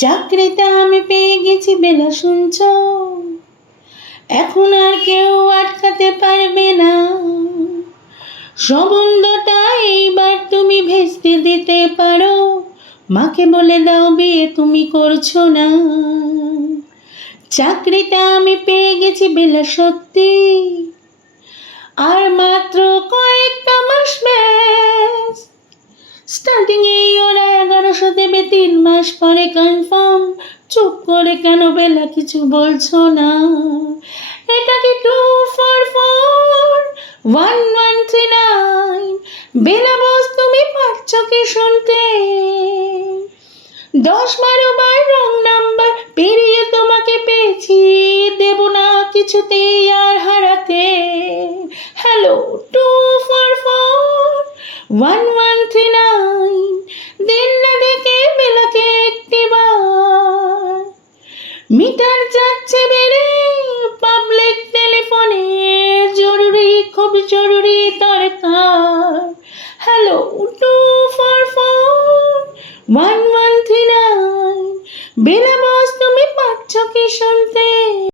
চাকরিটা আমি পেয়ে গেছি বেলা শুনছ, এখন আর কেউ আটকাতে পারবে না। সম্বন্ধটা এইবার তুমি ভেস্তে দিতে পারো, মাকে বলে দাও বিয়ে তুমি করছো না। চাকরিটা আমি পেয়ে গেছি বেলা সত্যি, আর মাত্র কয়েকটা মাস ব্যাস। স্টার্টিং এই ওরা 1100 দেবে, 3 মাস পরে কনফার্ম। চুপ করে কেন বেলা কিছু বলছো না? এটা কি 244 1139? বেলা বস তুমি পারছো কি শুনতে? 10-12 বার রং নাম্বার পেরিয়ে তোমাকে পেয়েছি, দেব না কিছুতেই আর হারাতে। হ্যালো 244 1139, দিন না ডেকে বেলাকে একটিবার। মিটার যাচ্ছে বেড়ে পাবলিক টেলিফোনে, জরুরি খুব জরুরি দরকার। হ্যালো 244 1139, বেলা বস তুমি পাচ্ছ কি শুনতে?